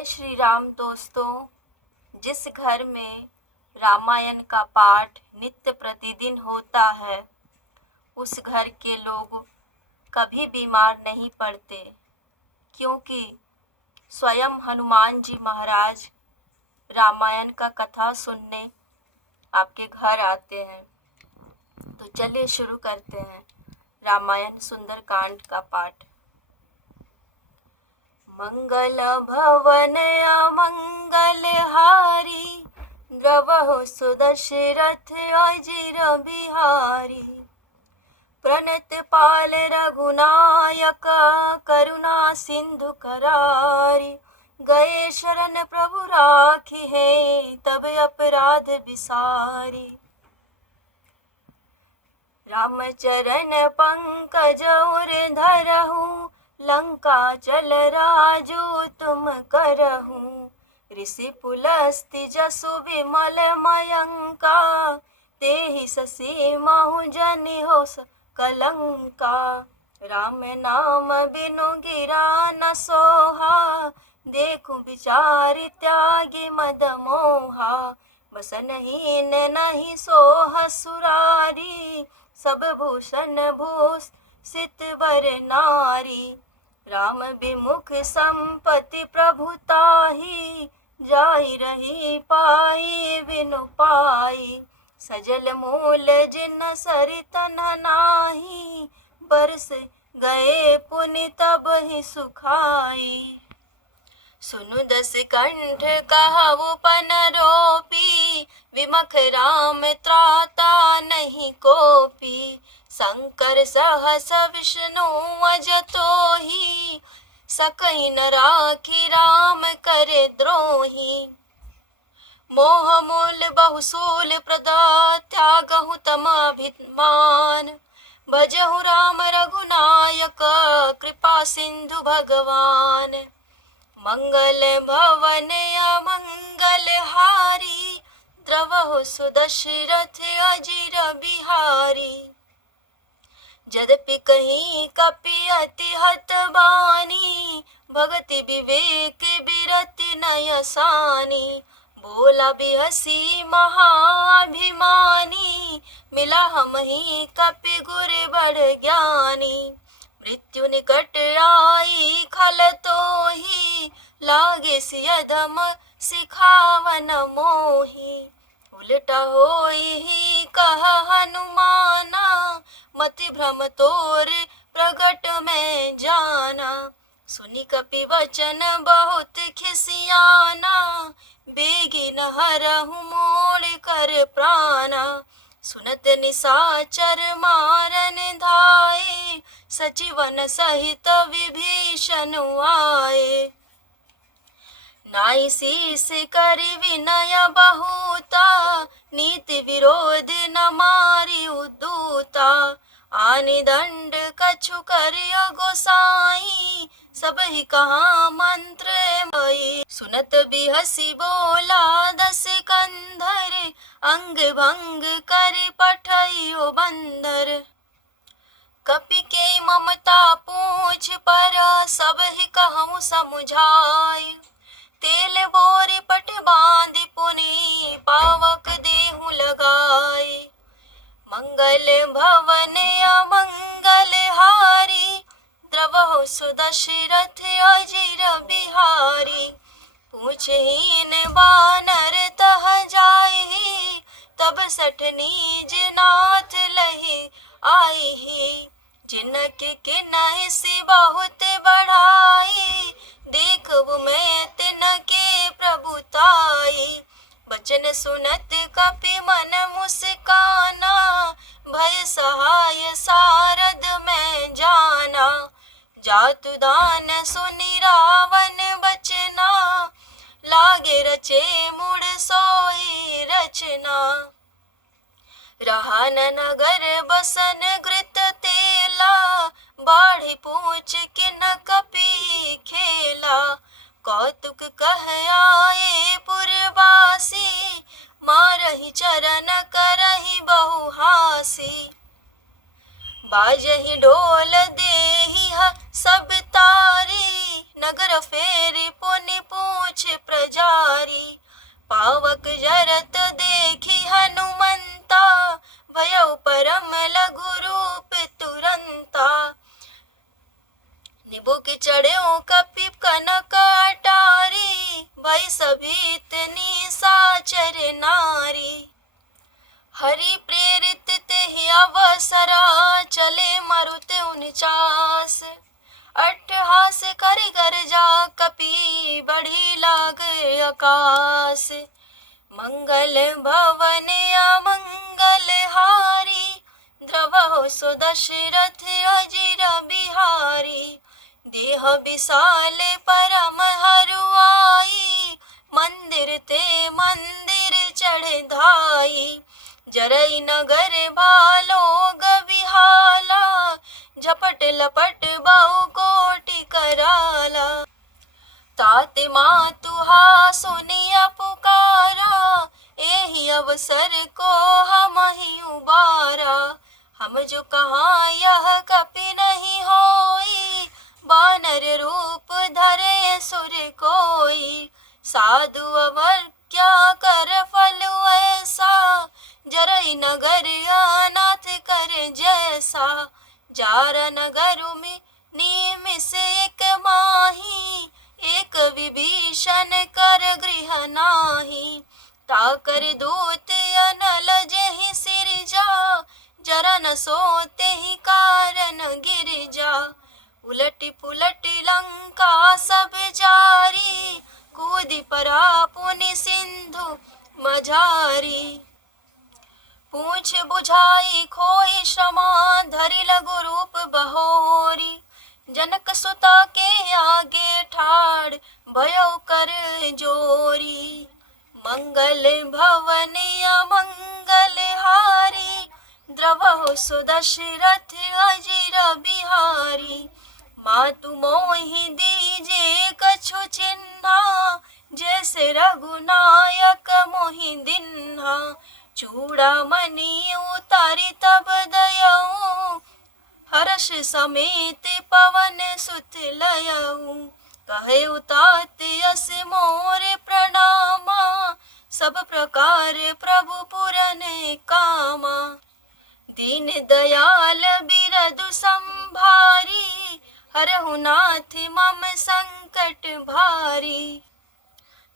जय श्री राम दोस्तों। जिस घर में रामायण का पाठ नित्य प्रतिदिन होता है, उस घर के लोग कभी बीमार नहीं पड़ते, क्योंकि स्वयं हनुमान जी महाराज रामायण का कथा सुनने आपके घर आते हैं। तो चलिए शुरू करते हैं रामायण सुंदरकांड का पाठ। मंगल भवन अमंगल हारी, द्रवहु सुदशरथ अजिर बिहारी। प्रणत पाल रघुनायक, करुणा सिंधु करारी। गए शरण प्रभु राखी है, तब अपराध बिसारी। रामचरण पंकज उर धरहु, लंका चल राजू तुम करहु। ऋषि पुलस्ति जसु विमल मयंका, तेहि ससी महु जनि हो कलंका। राम नाम बिनु गिरा न सोहा, देखु विचारि त्यागी मद मोहा। बसनहीन नहीं सोह सुरारी, सब भूषण भूषित बर नारी। राम विमुख संपत्ति प्रभुताहि, जाहि रही पाई बिनु पाई। सजल मूल जिन सरित नाही, बरस गए पुनि तब ही सुखाई। सुनु दस कंठ कहु पन रोपी, विमख राम त्राता नहीं कोपी। शंकर सहस विष्णु अजतोहि, सकहि न राखी राम करे द्रोही। मोह मूल बहुसूल प्रदा, त्यागहु तम अभिमान। भजहु राम रघुनायक, कृपा सिंधु भगवान। मंगल भवन अमंगल हारी, द्रवहु सुदशरथ अजिर बिहारी। यद्यपि कहीं कपि अति हत बानी, भगति विवेक बिरति नयसानी। बोला बिहसी महाभिमानी, मिला हमहि कपि गुर बड़ ज्ञानी। मृत्यु निकट आई खल तोहि, लागे सियधम सिखावन मोहि। उलटा होई कह हनुमाना, मति भ्रम तोर प्रगट में जाना। सुनि कपि वचन बहुत खिसियाना, बेगी न हरहु मोड़ कर प्राणा। सुनत निशाचर मारन धाये, सचिवन सहित विभीषण आए। नाई शीस कर विनय बहुता, नीति विरोध न मारि उद्दूता। आनि दंड कछु करियो गोसाई, सबहि कहा मंत्र मई। सुनत बिहसी बोला दस कंधर, अंग भंग कर पठइयो बंदर। कपि के ममता पूछ पर, सबहि कहूँ समुझाई। तेल बोरी पट बांधि पुनि, पावक देहु लगाई। मंगल भवन अमंगल हारी, द्रवहु सुदशरथ अजिर बिहारी। पूछहीन बानर तह जाहि, तब सठ नीज नाथ लहि आइहि। जिनके किन्हि सि बहुत बढ़ाई, देखबु मैं तिनके प्रभुताई। बचन सुनत कपि मन मुस्काना, भय सहाय सारद में जाना। जातु दान सुनि रावण बचना, लागे रचे मुड़ सोई रचना। रहा न नगर बसन घृत तेला, बाढ़ि पूछ किन कपि खेला। कौतुक कह आए पुरवासी, मारहि चरण करहि बहुहासी। बाजहि ढोल देहि सब तारी, नगर फेरि पुनि पूछ बढ़ी लागे आकाश। मंगल भवन अमंगल हारी, द्रवहु सो दशरथ अजिर बिहारी। देह विशाल परम हरुआई, मंदिर ते मंदिर चढ़ धाई। जरई नगर भालोग विहाला, झपट लपट बहु कोटि कराला। तात मातुहा सुनिया पुकारा, एहि अवसर को हम ही उबारा। हम जो कहाँ यह कपि नहीं होई, बानर रूप धरे सुर कोई। साधु अवर क्या कर फल ऐसा, जरई नगर अनाथ कर जैसा। जार नगर में निमिष एक माही, एक विभीषण कर गृह नाही। ताकर दूत अनल जेहि सिरजा, जरा न सोते ही कारण गिर जा। उलटी पुलटी लंका सब जारी, कूदि परा पुनि सिंधु मझारी। पूछ बुझाई खोई श्रमा, धरि लघु रूप बहोरी। जनक सुता के आगे ठाड़, भयो कर जोरी। मंगल भवन अमंगल हारी, द्रवहु सो दशरथ अजिर बिहारी। मातु मोहि दीजे कछु चिन्हा, जैसे रघुनायक मोहि दिन्हा। चूड़ामणि उतारी तब दयऊ, हर्ष समेत पवन सुत लयऊ। कहे उतात यस मोर प्रणामा, सब प्रकार प्रभु पुरने कामा। दीन दयाल बिरदु संभारी, हरहु नाथ मम संकट भारी।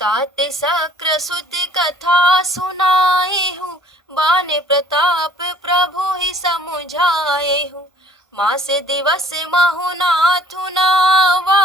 तात सक्र सुत कथा सुनाएहु, बान प्रताप प्रभु ही समुझाएहु। मास दिवस महु नाथु नावा,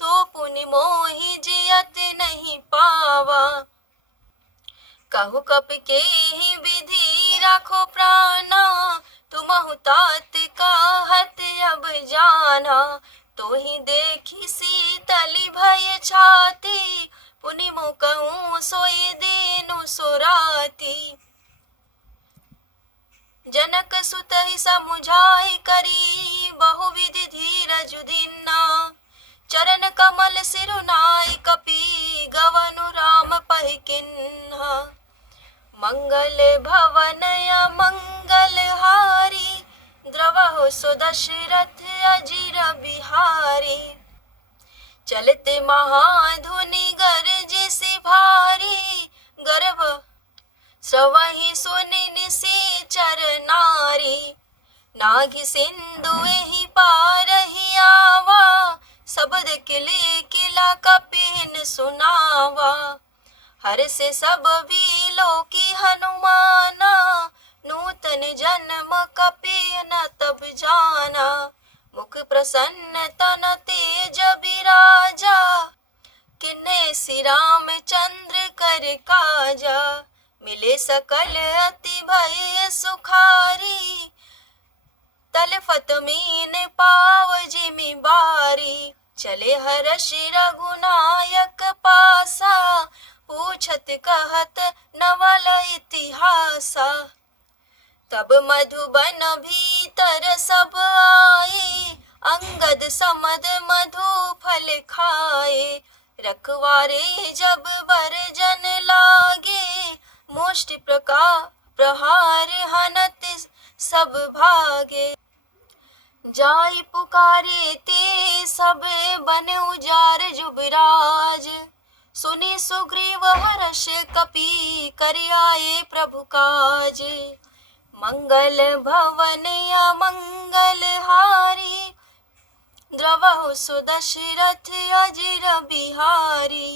तो पुनि मोहि जियत नहीं पावा। कहु कप के ही विधि राखो प्राणा, तुमहु तात कहत अब जाना। तो ही देखी शीतली भय छाती, पुनि मो कहूँ सोई दीनु सोराती। जनक सुत ही समुझाई करी, बहुविधि धीरज दिन्ना। चरण कमल सिरुनाई कपि, गवनु राम पहि किन्हा। मंगल भवन अमंगल हारी, द्रवहु सो दशरथ अजिर बिहारी। चलते महाधुनि गरजिसि भारी, गर्भ स्रवहि सुनि निशिचर नारी। नाघि सिंधु एहि पारहि आवा, शब्द किले किला कपिन सुनावा। हर से सब बीलो की हनुमाना, नूतन जन्म कपि न तब जाना। मुख प्रसन्न तन तेज बिराजा, किन्ने सि रामचंद्र कर काजा। मिले सकल अति भय सुखारी, तलफत मीन पाव जिमि बारी। चले हर्ष रघुनायक पासा, पूछत कहत नवल इतिहासा। तब मधुबन भीतर सब आए, अंगद समद मधु फल खाए। रखवारे जब बरजन लागे, मुष्टि प्रहार हनत सब भागे। जाई पुकारे ते सब बन उजार जुबराज, सुनि सुग्रीव हर्ष कपि कर आए प्रभु काज। मंगल भवन अमंगल हारी, द्रवहु सो दशरथ अजिर बिहारी।